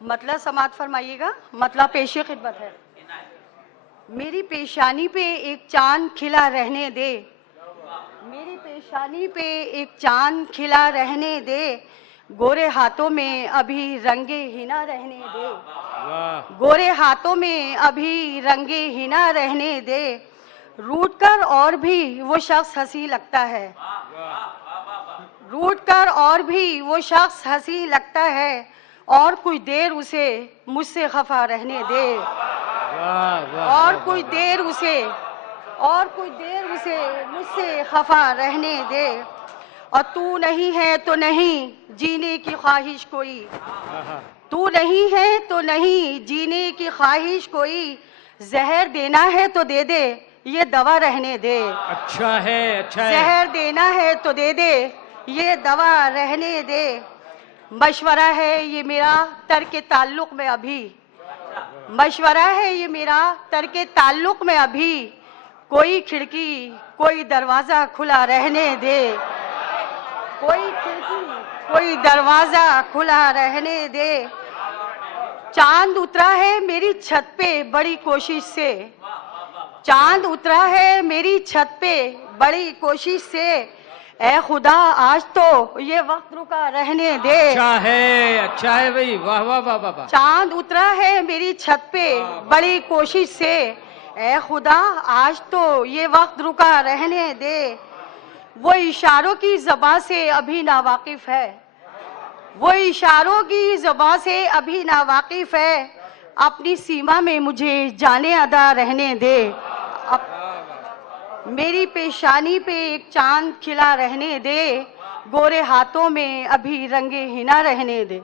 मतलब समात फरमाइएगा। मतलब पेशे खिदमत है। मेरी पेशानी पे एक चांद खिला रहने दे, मेरी पेशानी पे एक चांद खिला रहने दे, गोरे हाथों में अभी रंगे हिना रहने दे, गोरे हाथों में अभी रंगे हिना रहने दे, रूठ कर और भी वो शख्स हंसी लगता है, रूठ कर और भी वो शख्स हंसी लगता है, और कुछ देर उसे मुझसे खफा रहने दे, और कुछ देर उसे मुझसे खफा रहने दे, और तू नहीं है तो नहीं जीने की ख्वाहिश कोई, तू नहीं है तो नहीं जीने की ख्वाहिश कोई, जहर देना है तो दे दे ये दवा रहने दे, अच्छा है जहर देना है तो दे दे ये दवा रहने दे, मशवरा है ये मेरा तर्के ताल्लुक में अभी, मशवरा है ये मेरा तर्के ताल्लुक में अभी, कोई खिड़की कोई दरवाजा खुला रहने दे, कोई खिड़की कोई दरवाजा खुला रहने दे, चांद उतरा है मेरी छत पे बड़ी कोशिश से, चांद उतरा है मेरी छत पे बड़ी कोशिश से, ए खुदा आज तो ये वक्त रुका रहने दे। अच्छा है भाई, वाह वाह वाह वाह। चांद उतरा है मेरी छत पे बड़ी कोशिश से, ए खुदा आज तो ये वक्त रुका रहने दे, वो इशारों की ज़बान से अभी नावाकिफ है, वो इशारों की ज़बान से अभी नावाकिफ है, अपनी सीमा में मुझे जाने अदा रहने दे, मेरी पेशानी पे एक चांद खिला रहने दे, गोरे हाथों में अभी रंगे हिना रहने दे।